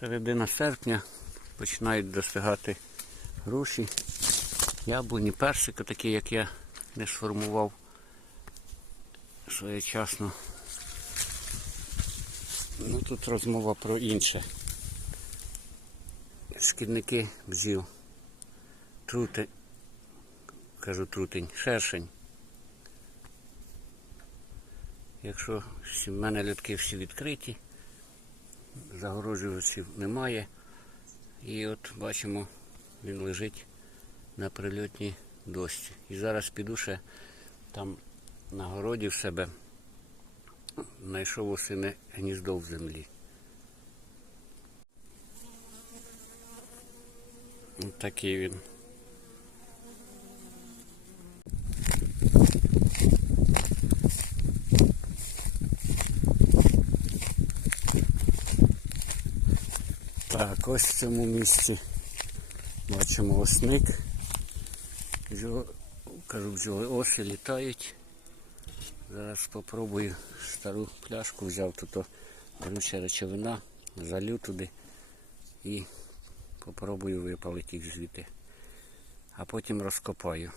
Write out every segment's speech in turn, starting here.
Середина серпня починають достигати груші, яблуні, персики, такі, як я не сформував своєчасно. Ну тут розмова про інше. Шкідники бджіл. Трути, кажу трутень, шершень. Якщо в мене льотки всі відкриті, загороджувачів немає. І от бачимо, він лежить на прильотній дошці. І зараз піду ще там на городі в себе знайшов осине гніздо в землі. Такий він. Так, ось в цьому місці бачимо осник. Кажу, бджоли оси літають. Зараз спробую стару пляшку, взяв тут горюча речовина, залю туди і попробую випалити їх звідти. А потім розкопаю.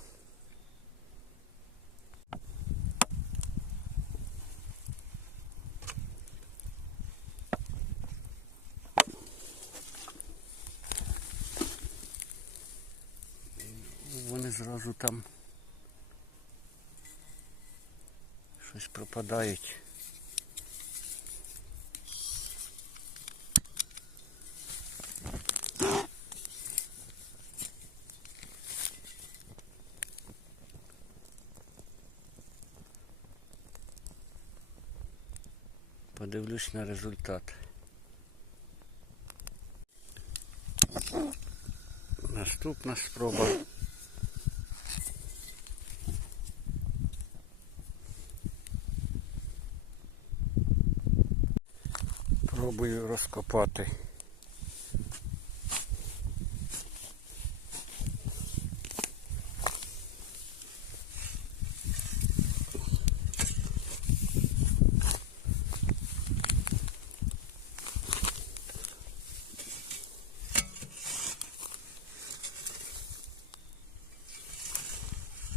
Вони зразу там щось пропадають. Подивлюсь на результат. Наступна спроба. Пробую розкопати.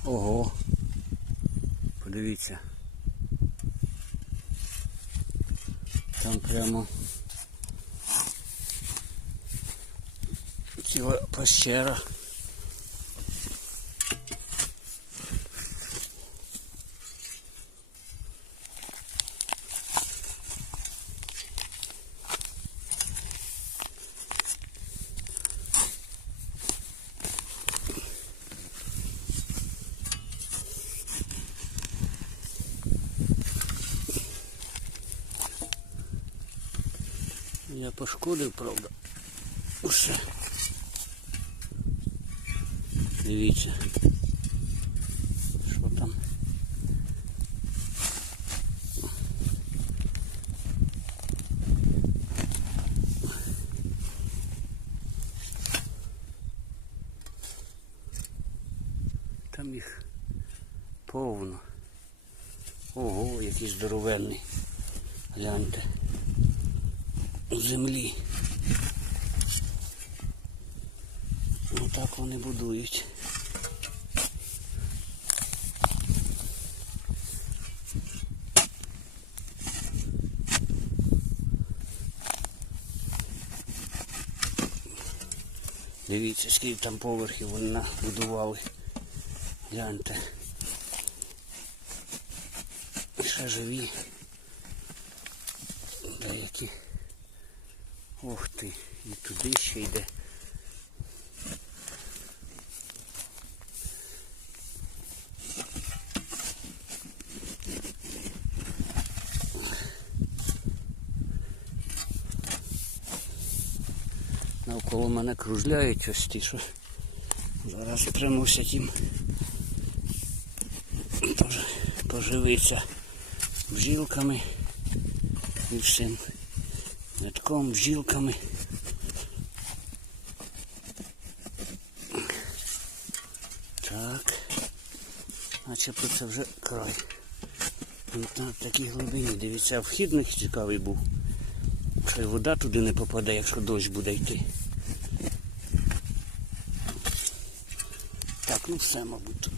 Ого. Подивіться. Там прямо ціла пещера. Я пошкодив, правда. Усе. Дивіться. Що там? Там їх повно. Ого, який здоровенний. Гляньте землі. Отак вони будують. Дивіться, скільки там поверхів вони набудували. Гляньте. Ще живі. Деякі. Ух ти, і туди ще йде. Навколо мене кружляють ось ті, що зараз приносять їм поживитися бжілками і всім метком, бжілками. Так. Начебто це вже край. От на такій глибині. Дивіться, вхідник цікавий був. Хай вода туди не попаде, якщо дощ буде йти. Так, ну все, мабуть, тут.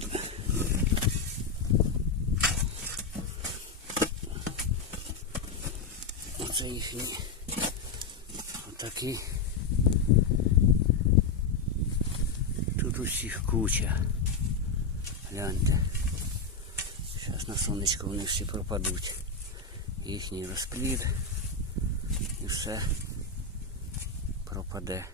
Оце їхні. Отакі. Тут усіх куча. Гляньте. Зараз на сонечко вони всі пропадуть. Їхній розплід. І все пропаде.